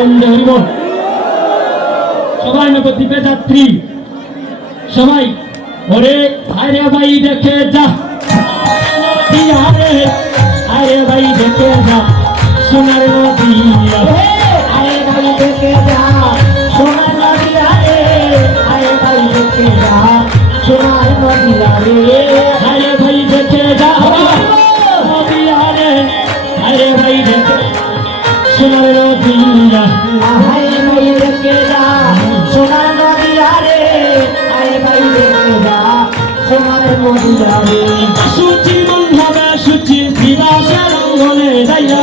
আনন্দে হইব সবাই নবদ্বীপে যাত্রী। সবাই, ওরে, আরে ভাই দেখে যা। আরে আরে ভাই দেখে যা। সোনার নদী আরে। ভাই দেখে যা। সোনার নদী আরে আরে ভাই দেখে যা। সোনার নদী আরে আরে ভাই দেখে যা। নদী আরে আরে ভাই দেখে সোনার নদী আরে ভাই দেখে যা সোনার নদী আরে আরে ভাই দেখে সোনার নদী আরে সুচি মন সুচি দিবাসে রঙ্গনে যাইয়া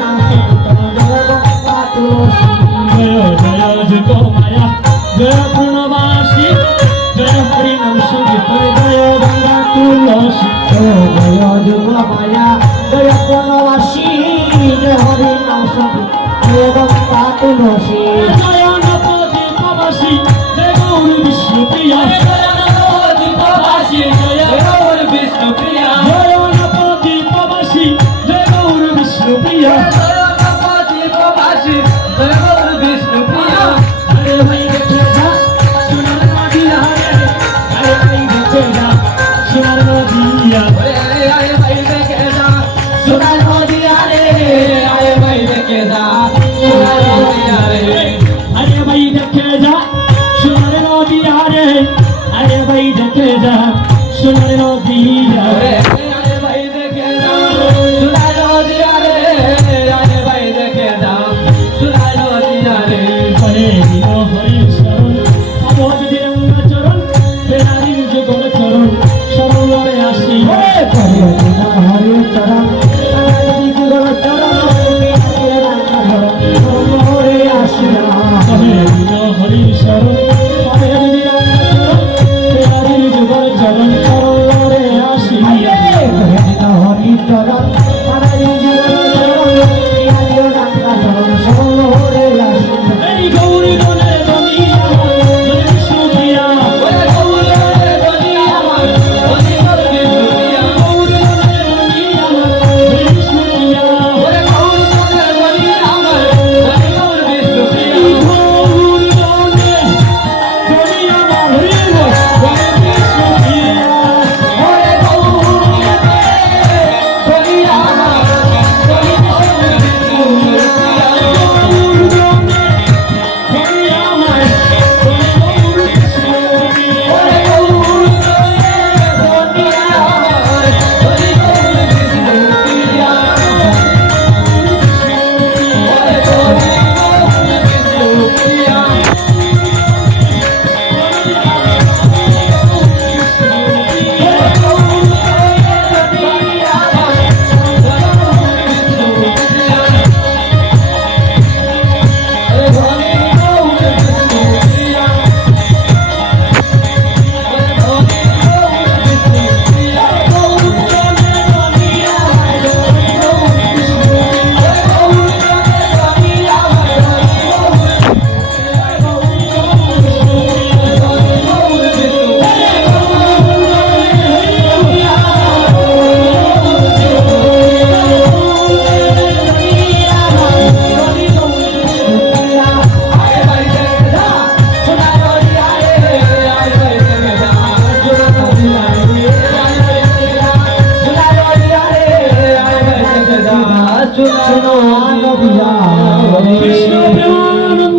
নাম সংকীর্তন জয় গঙ্গা তুলসী। জয় জয় যুগ মায়া, জয় পূর্ণবাসী জয় হরি নাম সংকীর্তন জয় গঙ্গা তুলসী। তুলসী জয় নপতি সোনার কৃষ্ণ প্রেমানন্দ